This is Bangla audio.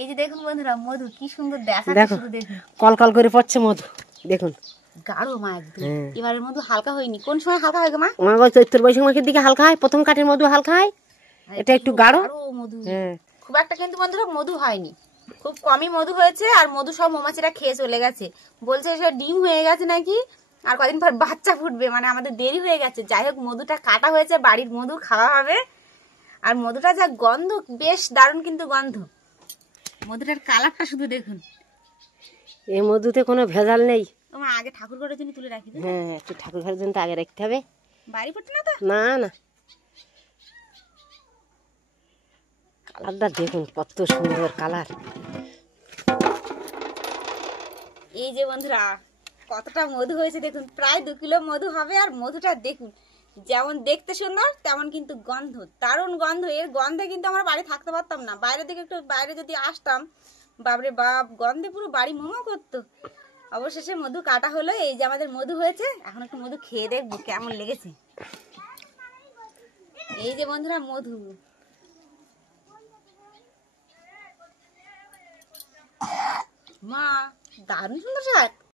এই যে দেখুন বন্ধুরা মধু কি সুন্দর দেখাচ্ছে, শুধু দেখুন কলকল করে পড়ছে মধু, দেখুন গাঢ় মা একদম। এবারের মধু হালকা হয়নি, কোন সময় হালকা হয় গো মা? মা গো চৈত্র বৈশাখ মাসের দিকে হালকা হয়, প্রথম কাঠের মধু হালকা হয়, এটা একটু গাঢ় মধু। খুব একটা কিন্তু বন্ধুরা মধু হয়নি, খুব কমই মধু হয়েছে। আর মধু সব মৌমাছিরা খেয়ে চলে গেছে, বলছে সে ডিম হয়ে গেছে নাকি, আর কদিন পর বাচ্চা ফুটবে, মানে আমাদের দেরি হয়ে গেছে। যাই হোক মধুটা কাটা হয়েছে, বাড়ির মধু খাওয়া হবে। আর মধুটা যা গন্ধ, বেশ দারুণ কিন্তু গন্ধ। মধুটার কালারটা শুধু দেখুন, এই মধুতে কোনো ভেজাল নেই। তোমার আগে ঠাকুর ঘরের জন্য তুলে রাখি। হ্যাঁ, একটু ঠাকুর ঘরের জন্য আগে রাখতে হবে, বাড়ি পড়তে না তো। না না, কালারটা দেখুন কত সুন্দর কালার। এই যে বন্ধুরা কতটা মধু হয়েছে দেখুন, প্রায় 2 কিলো মধু হবে। আর মধুটা দেখুন, যেমন দেখতে সুন্দর তেমন কিন্তু গন্ধ, দারুণ গন্ধ। এর গন্ধে কিন্তু আমরা বাড়ি থাকতে পারতাম না, বাইরে থেকে একটু বাইরে যদি আসতাম, বাপরে বাপ, গন্ধে পুরো বাড়ি মোমো করতো। অবশেষে মধু কাটা হলো, এই যে আমাদের মধু হয়েছে। এখন একটু মধু খেয়ে দেখবো কেমন লেগেছে। এই যে বন্ধুরা মধু, মা দারুণ সুন্দর স্বাদ।